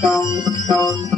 dong dong dong